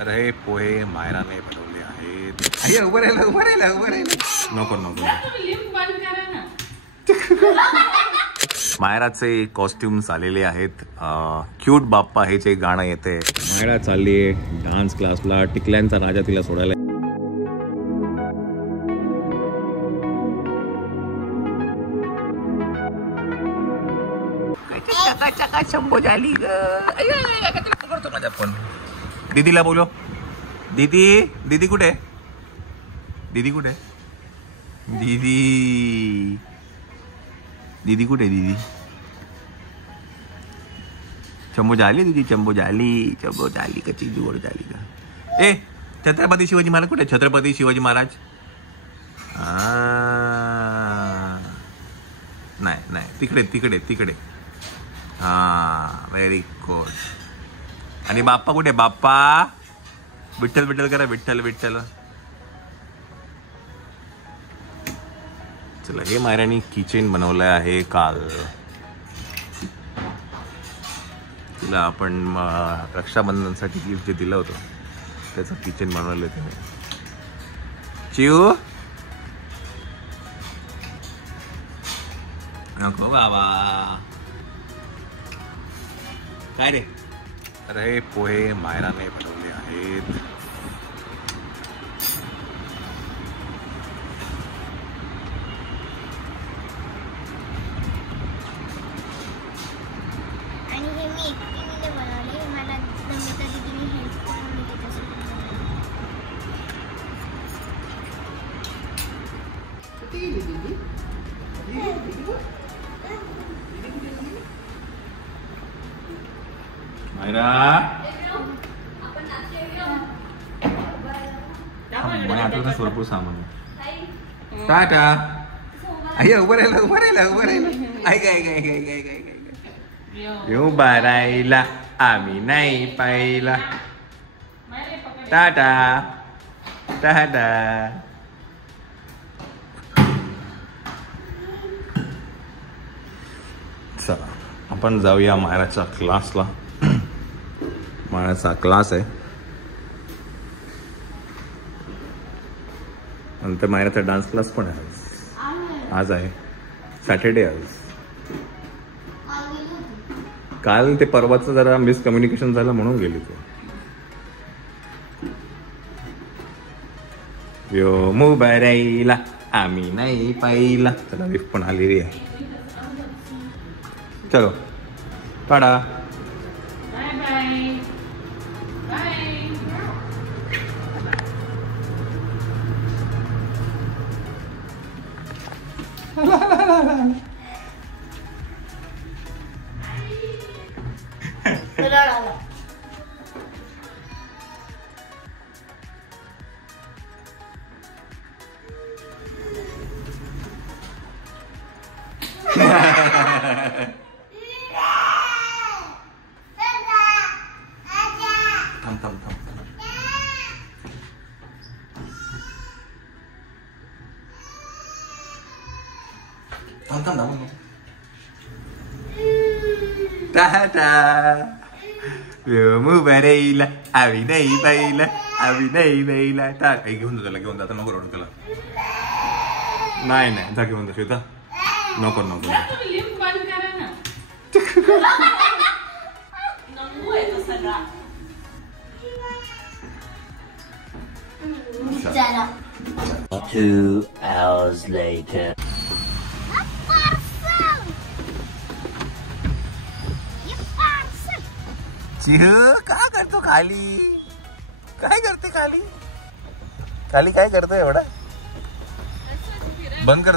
अरे पोहे मायराने बनवले आहेत. उभं राहिलं. नको मायराचे कॉस्ट्युम्स आलेले आहेत. क्यूट बाप्पा हे जे गाणं येते. मायरा चालली आहे डान्स क्लासला. टिकल्यांचा राजा तिला सोडायला. शंभो झाली करतो माझ्या फोन. दीदीला बोलो. दीदी कुठे? दीदी कुठे? दीदी कुठे? दीदी चंबो झाली. तुझी चंबो झाली कच्ची जुगड झाली का? ए छत्रपती शिवाजी महाराज कुठे? छत्रपती शिवाजी महाराज नाही तिकडे. हा व्हेरी गुड. आणि बाप्पा कुठे? बाप्पा विठ्ठल करा. विठ्ठल. चला हे मायरानी किचन बनवलं आहे. काल तिला आपण रक्षाबंधनसाठी गिफ्ट जे दिलं होतं त्याचं किचन बनवलं तिने. चिऊ नको बाबा. काय रे? अरे पोहे मायराने बनवले आहेत. आणि हे मी एकटीने बनवले. मला नमिता दीदीने हेल्प करून मी मायरा आता भरपूर सामान. टाटा. उभं राहिलं. ऐक. उभा राहिला आम्ही नाही पाहिला. टाटा. चला आपण जाऊया मायराच्या क्लासला. मायराचा क्लास आहे. नंतर मायराचा डान्स क्लास पण आहे. आज आहे सॅटर्डे. आज काल ते परवाचं जरा मिसकम्युनिकेशन झालं म्हणून गेली तू. उभा राहिला आम्ही नाही पाहिला. त्याला लिफ्ट पण आलेली आहे. चलो टाटा. टाटा. उभा राहिला आम्ही नाही पाहिला. टाक घेऊन जाता नको रडू त्याला. नाही जा घेऊन जा श्वेता. नको A 2 hours later. काय करतो खाली? काय करते खाली काय करतो एवढा? बंद कर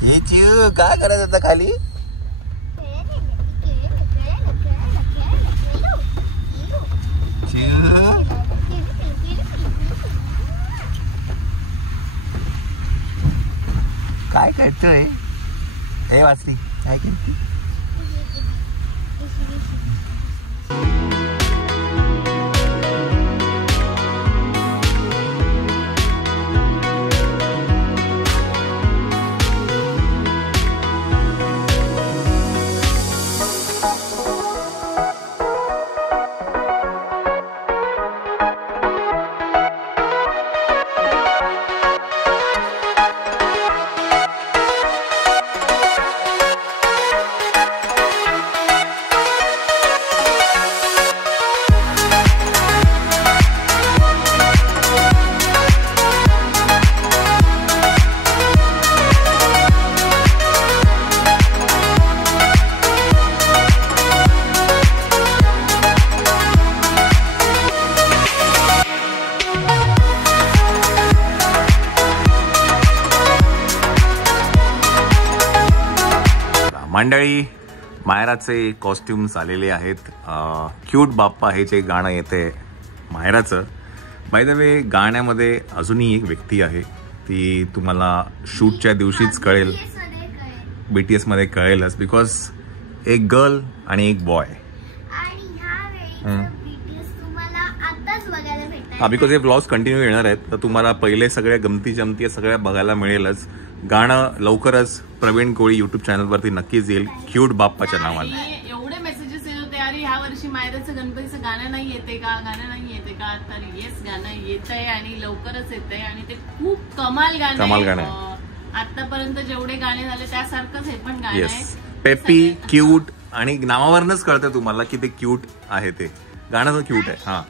हे चिव काय करत होता खाली? काय करतोय? हे वाचली काय करते? मंडळी, मायराचे कॉस्ट्युम्स आलेले आहेत. क्यूट बाप्पा हे जे गाणं येते मायराचं. बाय द वे, गाण्यामध्ये अजूनही एक व्यक्ती आहे, ती तुम्हाला शूटच्या दिवशीच कळेल, BTS मध्ये कळेलच. बिकॉज एक गर्ल आणि एक बॉय. हा, बिकॉज हे व्लॉग्स कंटिन्यू येणार आहेत, तर तुम्हाला पहिले सगळ्या गमती जमती सगळ्या बघायला मिळेलच. गाणं लवकरच प्रवीण कोळी युट्यूब चॅनलवरती नक्कीच येईल, क्यूट बाप्पाच्या नावाने. एवढे मेसेजेस येत होते, अरे ह्या वर्षी मायराचं गणपतीचं गाणं नाही येते का, गाणं नाही येते का. तर येस, गाणं येतंय आणि लवकरच येतंय आणि ते खूप कमाल गाणं आहे. आतापर्यंत जेवढे गाणे झाले त्यासारखंच हे पण गाणं आहे. पेपी, क्यूट, आणि नावावरनच कळतं तुम्हाला की ते क्यूट आहे. ते गाणं तर क्यूट आहे. हा,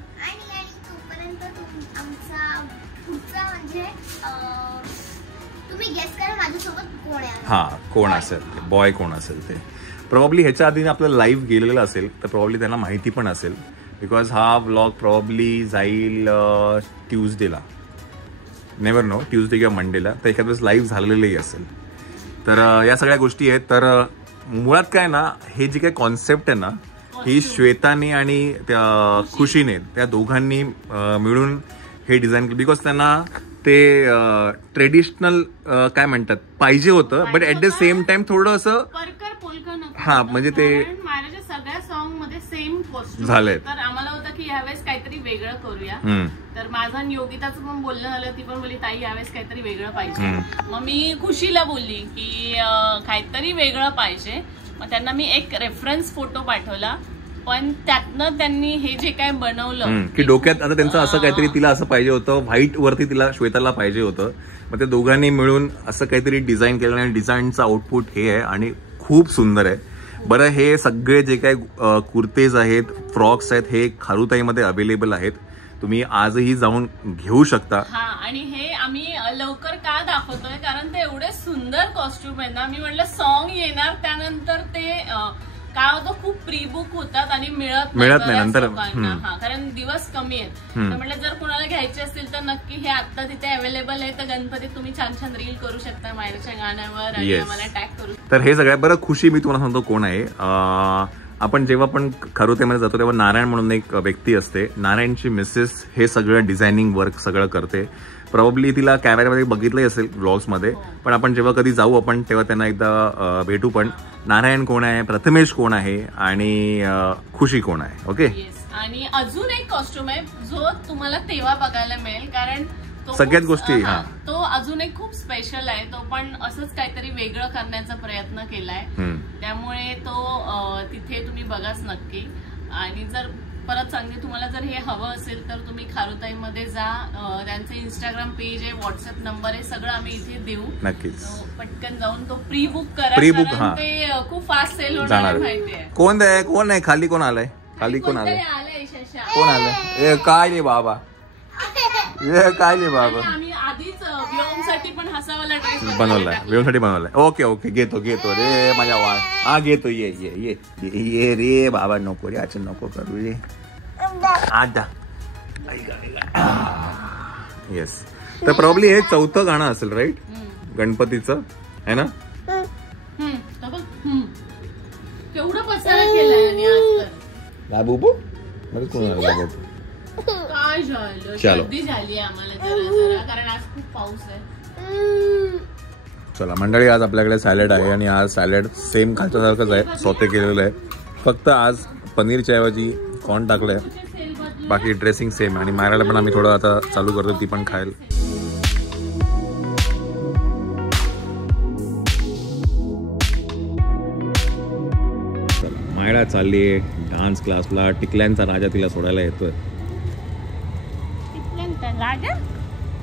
हा, कोण असेल बॉय, कोण असेल ते. प्रॉब्ली ह्याच्या आधी आपलं लाईव्ह गेलेलं असेल तर प्रॉब्ली त्यांना माहिती पण असेल. बिकॉज हा व्लॉग प्रॉब्ली जाईल ट्यूजडेला, नेव्हर नो, ट्यूजडे किंवा मंडेला, तर एखाद्या वेळेस लाईव्ह झालेलंही असेल. तर या सगळ्या गोष्टी आहेत. तर मुळात काय ना, हे जी काही कॉन्सेप्ट आहे ना, ही श्वेताने आणि त्या खुशीने, त्या दोघांनी मिळून हे डिझाईन केलं. बिकॉज त्यांना ते ट्रेडिशनल काय म्हणतात पाहिजे होतं, but at the same time थोडं असं हा, म्हणजे ते माझ्या सगळ्या सॉन्ग मध्ये सेम कॉस्ट्युम झालंय. तर आम्हाला होतं की ह्यावेळेस काहीतरी वेगळं करूया. तर माझं आणि योगिताचं पण बोलणं झालं, ती पण बोलली ताई ह्यावेळेस काहीतरी वेगळं पाहिजे. मग मी खुशीला बोलली की काहीतरी वेगळं पाहिजे. मग त्यांना मी एक रेफरन्स फोटो पाठवला, पण त्यातनं त्यांनी हे जे काय बनवलं की डोक्यात आता त्यांचं असं काहीतरी, तिला असं पाहिजे होतं, व्हाईट वरती तिला श्वेताला पाहिजे होतं. मग ते दोघांनी मिळून असं काहीतरी डिझाईन केलं आणि डिझाईनचं आउटपुट हे आहे आणि खूप सुंदर आहे. बरं, हे सगळे जे काही कुर्तेज आहेत, फ्रॉक्स आहेत, हे खारुताईमध्ये अवेलेबल आहेत. तुम्ही आजही जाऊन घेऊ शकता. हा, आणि हे आम्ही लवकर का दाखवतोय कारण ते एवढे सुंदर कॉस्ट्युम आहेत ना. मी म्हटलं सॉन्ग येणार त्यानंतर ते काय होतं, खूप प्री बुक होतात आणि मिळत नाही नंतर. हा, कारण दिवस कमी आहेत. तर म्हटलं जर कुणाला घ्यायचे असतील तर नक्की हे आता तिथे अवेलेबल आहे. तर गणपतीत तुम्ही छान छान रील करू शकता मायराच्या गाण्यावर आणि आम्हाला टॅग करू. तर हे सगळ्यात बरं खुशी, मी तुम्हाला सांगतो कोण आहे. आपण जेव्हा पण खारुताईमध्ये जातो तेव्हा नारायण म्हणून एक व्यक्ती असते, नारायणची मिसेस हे सगळं डिझायनिंग वर्क सगळं करते. प्रॉब्ली तिला कॅमेऱ्यामध्ये बघितलंही असेल व्लॉग्समध्ये, पण आपण जेव्हा कधी जाऊ आपण तेव्हा त्यांना एकदा भेटू. पण नारायण कोण आहे, प्रथमेश कोण आहे आणि खुशी कोण आहे. ओके, आणि अजून एक कॉस्ट्युम आहे जो तुम्हाला तेव्हा बघायला मिळेल, कारण सगळ्याच गोष्टी तो अजून एक खूप स्पेशल आहे. तो पण असंच काहीतरी वेगळं करण्याचा प्रयत्न केलाय. त्यामुळे तो तिथे तुम्ही बघाच नक्की. आणि जर परत सांगते, तुम्हाला जर हे हवं असेल तर तुम्ही खारुताईमध्ये जा. त्यांचं इंस्टाग्राम पेज आहे, व्हॉट्सअप नंबर आहे, सगळं आम्ही इथे देऊ. नक्कीच पटकन जाऊन तो प्री बुक करा. प्री बुक, हा, ते खूप फास्ट सेल होणार माहितीये. कोण आहे खाली, कोण आलंय खाली, कोण आलंय, कोण आलंय, काय नाही बाबा, काय नाही बाबा. आम्ही आधीच व्योमसाठी पण हसावाला ड्रेस बनवलाय, व्योमसाठी बनवलाय. ओके ओके, घेतो रे माझ्या वाळ. हा, घेतो, ये रे बाबा, नको रे, अच्छा नको करू रे. आता येस. तर प्रॉब्ली हे 4थं गाणं असेल राईट गणपतीचं, है ना. केवढं पसारा केलाय बाबू मध्ये कोण आलं. काय झालं, सर्दी झाली आम्हाला जरा कारण आज खूप पाऊस आहे. चला मंडळी, आज आपल्याकडे सॅलड आहे आणि आज सॅलड सेम खालच्यासारखंच आहे, सॉते केलेलं आहे. फक्त आज पनीरच्या ऐवजी कॉर्न टाकलंय, बाकी ड्रेसिंग सेम. आणि मायराला पण आम्ही थोडं आता चालू करतो, ती पण खायला. मायरा चालली आहे डान्स क्लासला. टिकल्यांचा राजा तिला सोडायला येतोय.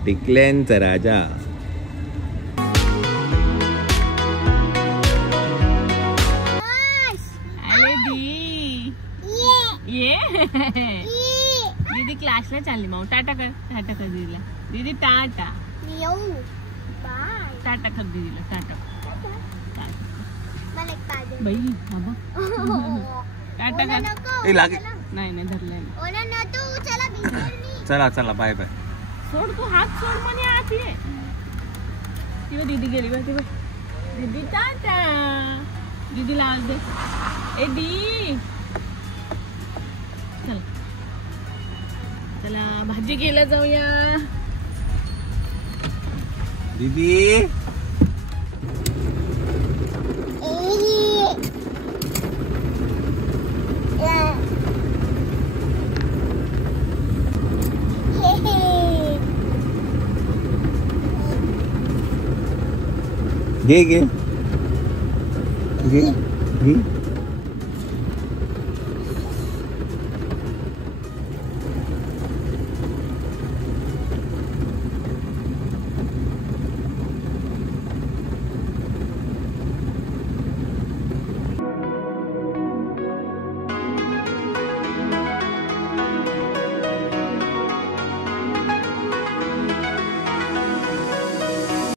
टिकल्यांचा राजा. दीदी क्लासला चालली. मग टाटा कर दीदीला. दीदी टाटा टाटा कर दीदीला. टाटा बाई, टाटा कर. नाही धरलंय. चला बाय बाय. सोड तू, हात सोड म्हणे आत ये. दीदी गेली बघ, दीदी टाटा. दीदीला आज दे. ए दी चला चला भाजी घ्यायला जाऊया. दीदी घे घे घे घे